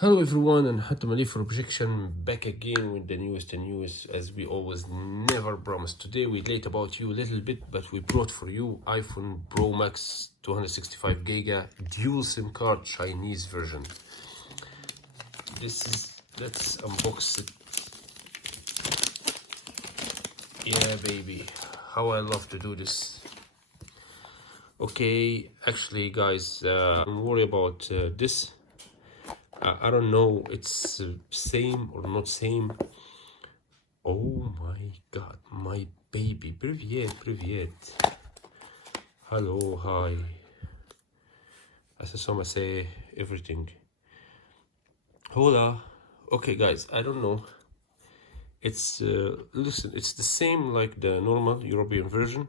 Hello everyone, and Hatem for Objection, back again with the newest and newest, as we always never promise. Today we late about you a little bit, but we brought for you iPhone Pro Max 265 giga dual SIM card Chinese version. Let's unbox it. Yeah, baby, how I love to do this. Okay, actually guys, don't worry about this. I don't know it's same or not same. Oh my god, my baby. Привет. Hello, hi. As I say everything. Hola. Okay guys, I don't know. It's listen, it's the same like the normal European version.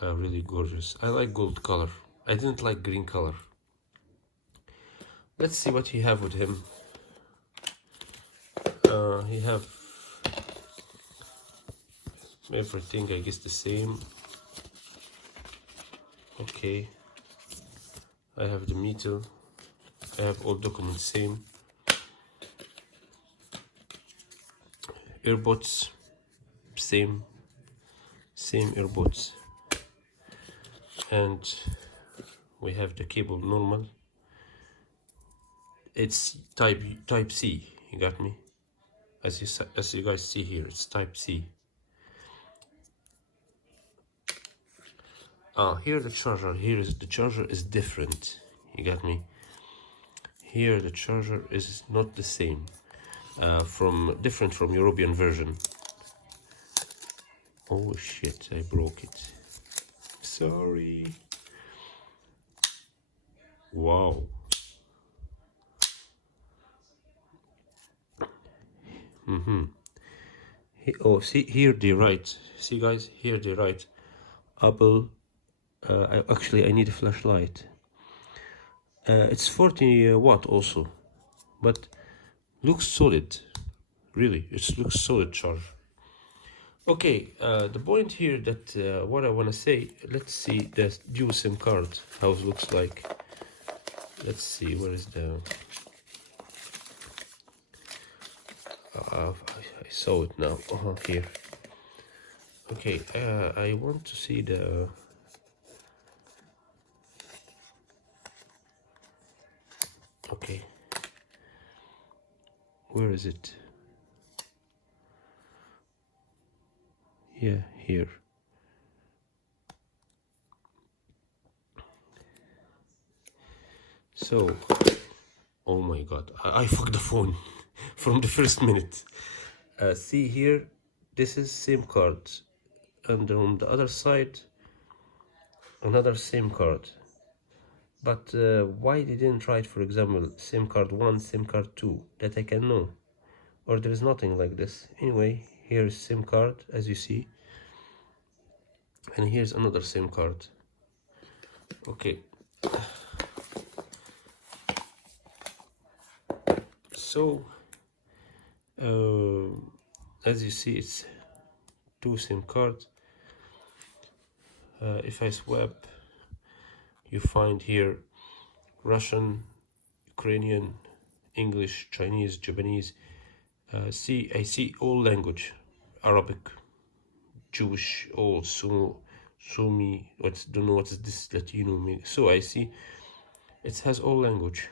Really gorgeous. I like gold color. I didn't like green color. Let's see what he have with him. He have everything, I guess, the same. Okay, I have the meter. I have all documents same. Earbuds same earbuds, and we have the cable normal. It's type C. You got me? As you guys see here, it's type C. Here the charger. The charger is different. You got me? Here the charger is not the same. Different from European version. Oh shit! I broke it. Sorry. Wow. Oh, see here they write. See guys, here they write. Apple. Actually, I need a flashlight. It's 40 watt also, but looks solid. Really, it looks solid charge. Okay, the point here that what I want to say. Let's see the dual SIM card, how it looks like. Let's see, where is the... I saw it now. Here. Okay, I want to see the... Okay. Where is it? Yeah, here. So, oh my god, I fucked the phone from the first minute. See here, this is SIM card, and on the other side, another SIM card. But why they didn't write, for example, SIM card 1, SIM card 2, that I can know? Or there is nothing like this. Anyway, here's SIM card, as you see. And here's another SIM card. Okay. So, as you see, it's two SIM cards. If I swap, you find here Russian, Ukrainian, English, Chinese, Japanese. I see all language, Arabic, Jewish, all Sumi. Don't know what is this Latino mean. So I see it has all language,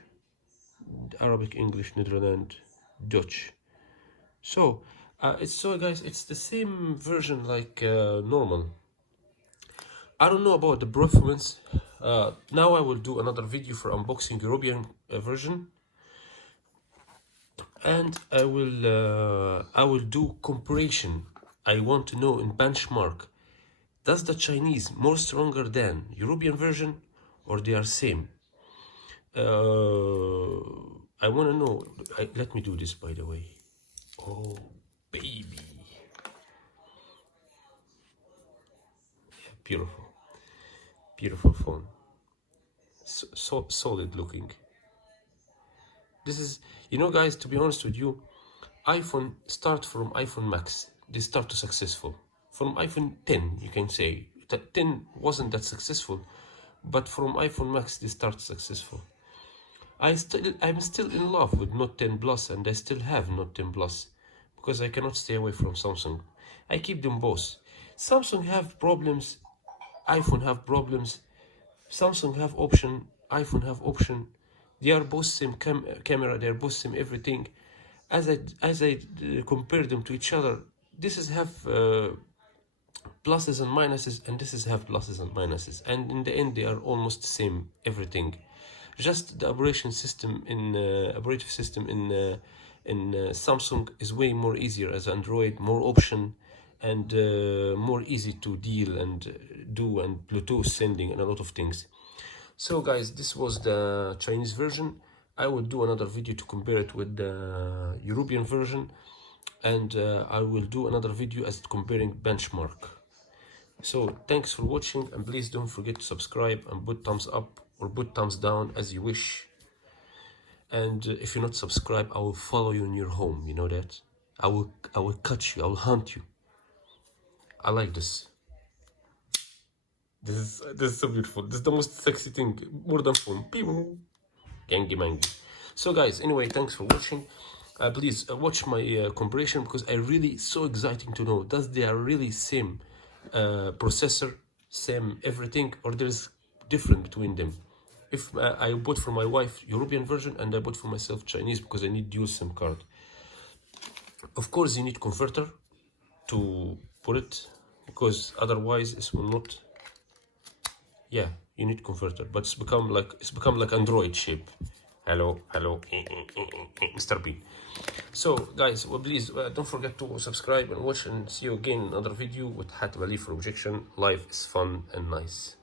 Arabic, English, Netherlands, Dutch. So guys, it's the same version like normal. I don't know about the performance. Now I will do another video for unboxing European version, and I will do comparison. I want to know in benchmark, does the Chinese more stronger than European version, or they are same? I want to know. Let me do this, by the way. Oh baby, yeah, beautiful phone. So solid looking. This is, you know guys, to be honest with you, iPhone start from iPhone Max. They start to successful. From iPhone 10, you can say. That 10 wasn't that successful, but from iPhone Max, they start successful. I'm still in love with Note 10 Plus, and I still have Note 10 Plus because I cannot stay away from Samsung. I keep them both. Samsung have problems, iPhone have problems. Samsung have option, iPhone have option. They are both same camera, they are both same everything. As I compare them to each other, this is have pluses and minuses, and this is have pluses and minuses, and in the end they are almost the same everything. Just the operative system in Samsung is way more easier as Android, more option, and more easy to deal and do, and Bluetooth sending and a lot of things. So guys, this was the Chinese version. I will do another video to compare it with the European version, and I will do another video as comparing benchmark. So thanks for watching, and please don't forget to subscribe and put thumbs up or put thumbs down as you wish. And if you're not subscribed, I will follow you in your home. You know that? I will catch you. I will hunt you. I like this. This is so beautiful. This is the most sexy thing, more than phone. Gangy mangy. So guys, anyway, thanks for watching. Please watch my comparison, because I really so exciting to know, does they are really same processor, same everything, or there's different between them. If I bought for my wife European version, and I bought for myself Chinese because I need dual SIM card. Of course you need converter to put it, because otherwise it will not. Yeah, you need converter, but it's become like Android shape. Hello, Mr. Bean. So guys, well, please don't forget to subscribe and watch, and see you again in another video with Hatem for Objection. Life is fun and nice.